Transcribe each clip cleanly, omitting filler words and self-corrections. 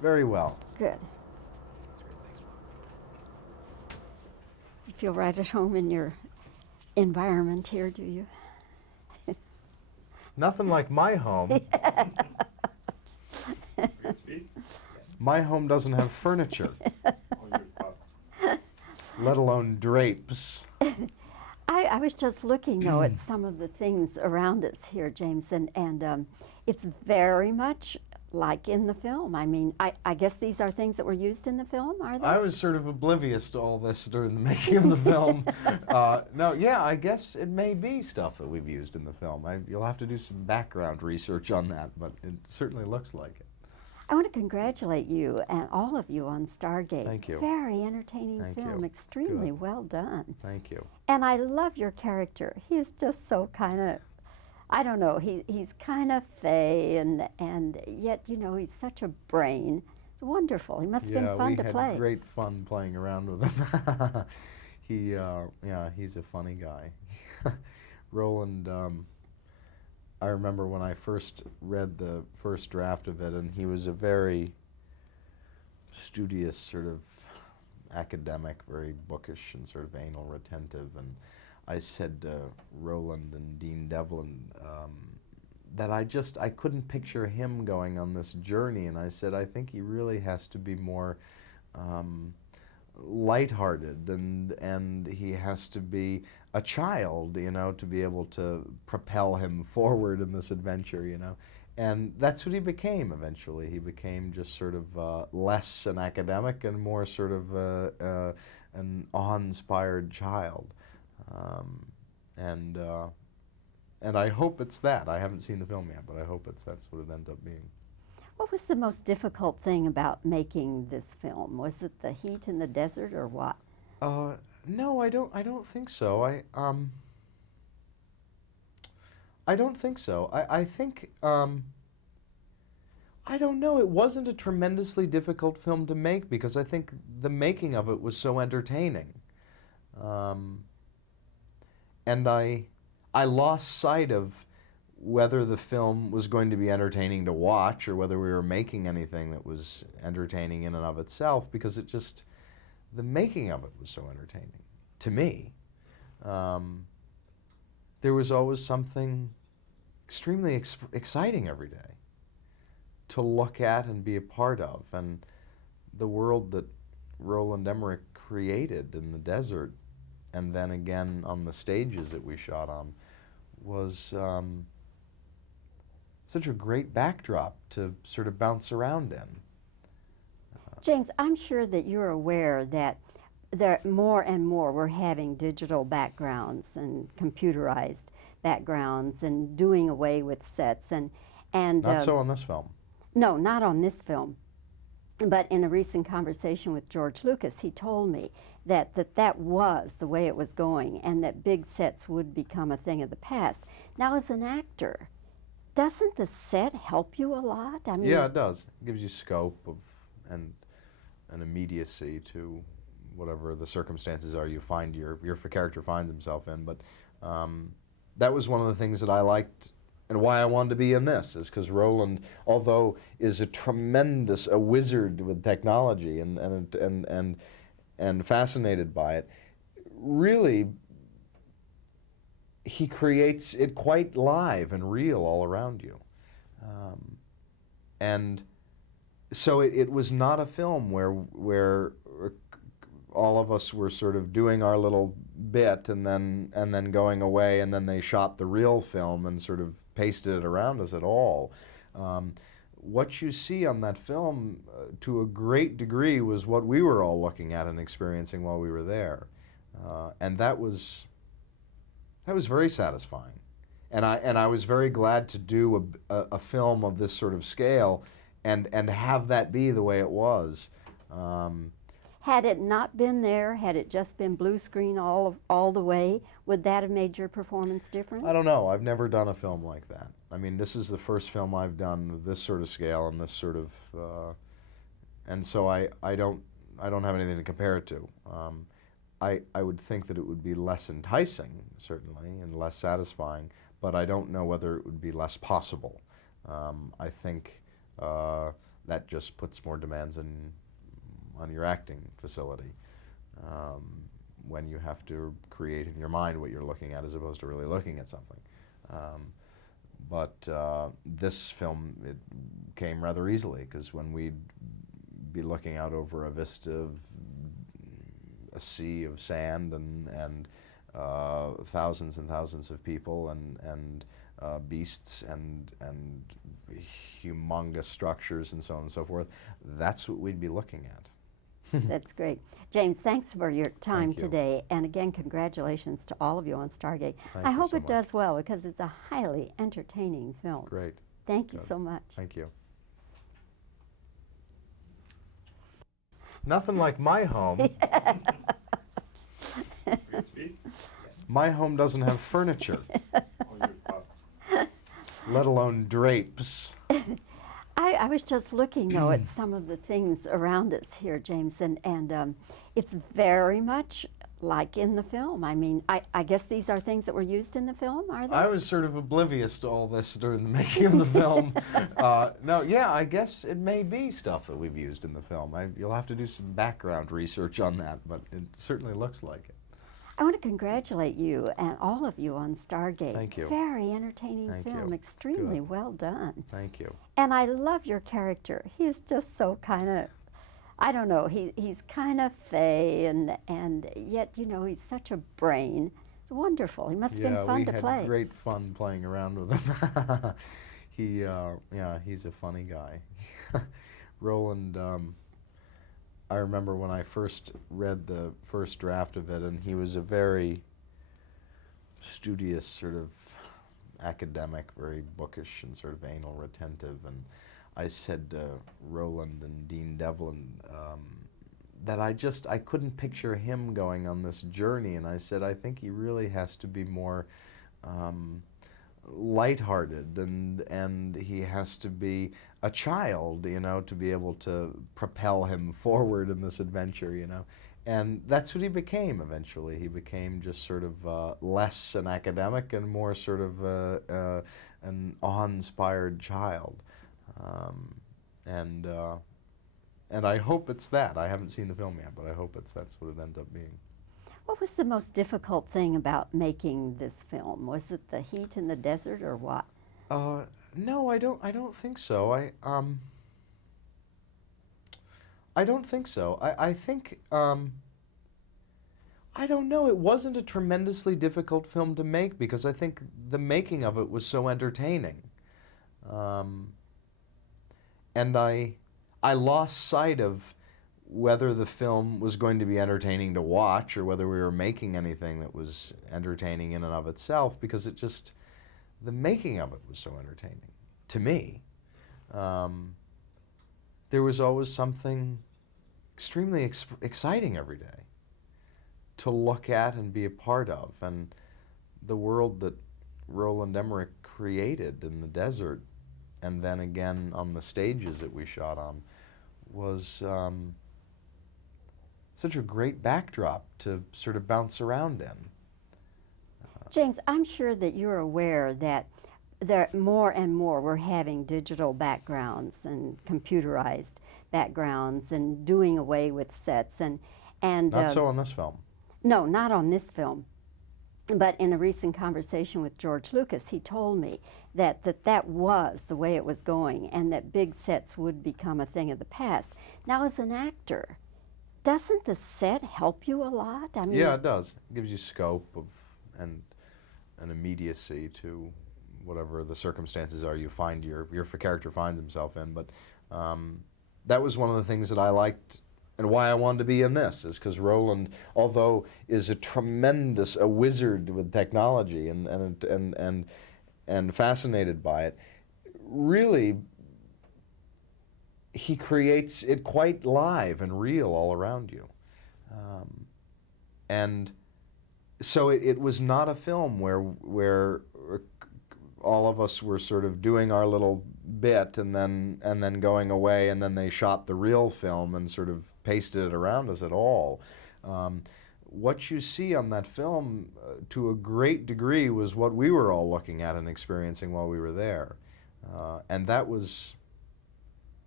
very well. Good. You feel right at home in your environment here, do you? Nothing like my home. My home doesn't have furniture, let alone drapes. I was just looking, though, at some of the things around us here, James, and it's very much like in the film. I mean, I guess these are things that were used in the film, are they? I was sort of oblivious to all this during the making of the film. No, yeah, I guess it may be stuff that we've used in the film. You'll have to do some background research on that, but it certainly looks like it. I want to congratulate you and all of you on Stargate. Thank you. Very entertaining Thank film, you. extremely Good. well done. Thank you. And I love your character. He's just so kind of, I don't know, he's kind of fey, and yet, you know, he's such a brain. It's wonderful. He must have been fun to play. We had great fun playing around with him. Yeah, he's a funny guy. Roland, I remember when I first read the first draft of it, and he was a very studious sort of academic, very bookish and sort of anal retentive, and I said to Roland and Dean Devlin that I couldn't picture him going on this journey, and I said, I think he really has to be more lighthearted, and he has to be a child, you know, to be able to propel him forward in this adventure, you know. And that's what he became eventually. He became just sort of less an academic and more sort of an awe-inspired child. And I hope it's that. I haven't seen the film yet, but I hope that's what it ends up being. What was the most difficult thing about making this film? Was it the heat in the desert or what? No, I don't think so. I don't think so. I think, I don't know, it wasn't a tremendously difficult film to make because I think the making of it was so entertaining. And I lost sight of whether the film was going to be entertaining to watch or whether we were making anything that was entertaining in and of itself, because the making of it was so entertaining to me. There was always something extremely exciting every day to look at and be a part of, and the world that Roland Emmerich created in the desert and then again on the stages that we shot on was such a great backdrop to sort of bounce around in. James, I'm sure that you're aware that more and more we're having digital backgrounds and computerized backgrounds and doing away with sets and Not so on this film. No, not on this film. But in a recent conversation with George Lucas, he told me that was the way it was going and that big sets would become a thing of the past. Now, as an actor, doesn't the set help you a lot? I mean, yeah, it does. It gives you scope and an immediacy to whatever the circumstances are you find your character finds himself in. But that was one of the things that I liked and why I wanted to be in this, is because Roland, although is a wizard with technology and fascinated by it, really he creates it quite live and real all around you. And so it was not a film where all of us were sort of doing our little bit and then going away, and then they shot the real film and sort of pasted it around us at all. What you see on that film, to a great degree, was what we were all looking at and experiencing while we were there, and that was very satisfying. And I was very glad to do a film of this sort of scale, and have that be the way it was. Had it not been there, had it just been blue screen all the way, would that have made your performance different? I don't know. I've never done a film like that. I mean, this is the first film I've done of this sort of scale and this sort of, and so I don't have anything to compare it to. I would think that it would be less enticing, certainly, and less satisfying, but I don't know whether it would be less possible. I think that just puts more demands on your acting facility. When you have to create in your mind what you're looking at as opposed to really looking at something. But this film, it came rather easily, because when we'd be looking out over a vista of a sea of sand and thousands and thousands of people and beasts and humongous structures and so on and so forth, that's what we'd be looking at. That's great. James, thanks for your time Thank you. today. And again, congratulations to all of you on Stargate. Thank I you hope so it much. does well, because it's a highly entertaining film. Great. Thank you Good. so much. Thank you. Nothing like my home. My home doesn't have furniture, let alone drapes. I was just looking, though, at some of the things around us here, James, and it's very much like in the film. I mean, I guess these are things that were used in the film, are they? I was sort of oblivious to all this during the making of the film. No, yeah, I guess it may be stuff that we've used in the film. You'll have to do some background research on that, but it certainly looks like it. I want to congratulate you and all of you on Stargate. Thank you. Very entertaining Thank film, you. extremely Good. well done. Thank you. And I love your character. He's just so kind of, I don't know, he's kind of fey, and yet, you know, he's such a brain. It's wonderful. He must have been fun to we play. had great fun playing around with him. He's a funny guy. Roland, I remember when I first read the first draft of it, and he was a very studious sort of academic, very bookish and sort of anal retentive, and I said to Roland and Dean Devlin that I couldn't picture him going on this journey, and I said, I think he really has to be more lighthearted, and he has to be a child, you know, to be able to propel him forward in this adventure, you know. And that's what he became eventually. He became just sort of less an academic and more sort of an awe-inspired child. And I hope it's that. I haven't seen the film yet, but I hope that's what it ends up being. What was the most difficult thing about making this film? Was it the heat in the desert, or what? No, I don't think so. I don't think so. I think, I don't know, it wasn't a tremendously difficult film to make, because I think the making of it was so entertaining. And I lost sight of whether the film was going to be entertaining to watch or whether we were making anything that was entertaining in and of itself, because the making of it was so entertaining to me. There was always something extremely exciting every day to look at and be a part of. And the world that Roland Emmerich created in the desert, and then again on the stages that we shot on, was such a great backdrop to sort of bounce around in. James, I'm sure that you're aware that there more and more we're having digital backgrounds and computerized backgrounds and doing away with sets and Not so on this film. No, not on this film. But in a recent conversation with George Lucas, he told me that that was the way it was going, and that big sets would become a thing of the past. Now, as an actor, doesn't the set help you a lot? I mean, Yeah, it does. It gives you scope and an immediacy to whatever the circumstances are you find your character finds himself in. But that was one of the things that I liked, and why I wanted to be in this, is because Roland, although is a wizard with technology and fascinated by it, really he creates it quite live and real all around you. And so it was not a film where all of us were sort of doing our little bit and then going away, and then they shot the real film and sort of pasted it around us at all. What you see on that film, to a great degree, was what we were all looking at and experiencing while we were there. And that was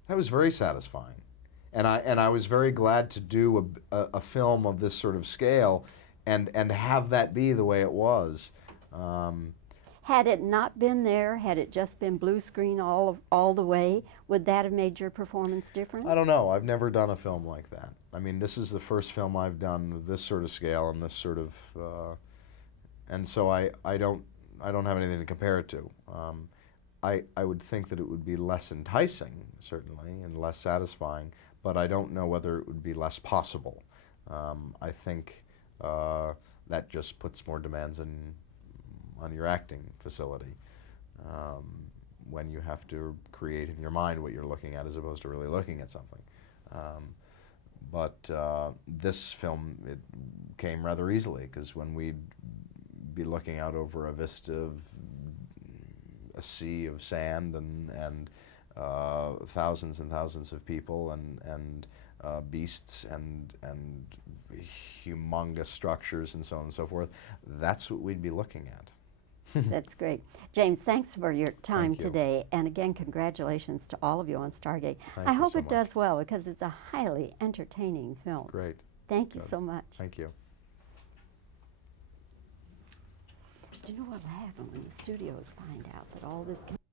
That was very satisfying, and I was very glad to do a film of this sort of scale, and have that be the way it was. Had it not been there, had it just been blue screen all the way, would that have made your performance different? I don't know. I've never done a film like that. I mean, this is the first film I've done of this sort of scale and this sort of, and so I don't have anything to compare it to. I would think that it would be less enticing, certainly, and less satisfying, but I don't know whether it would be less possible. I think that just puts more demands on your acting facility, when you have to create in your mind what you're looking at as opposed to really looking at something. But this film, it came rather easily, because when we'd be looking out over a vista of a sea of sand and thousands and thousands of people and beasts and humongous structures and so on and so forth, that's what we'd be looking at. That's great. James, thanks for your time Thank you. today. And again, congratulations to all of you on Stargate. Thank I you hope so it much. does well, because it's a highly entertaining film. Great. Thank you Good. so much. Thank you. Do you know what will happen when the studios find out that all this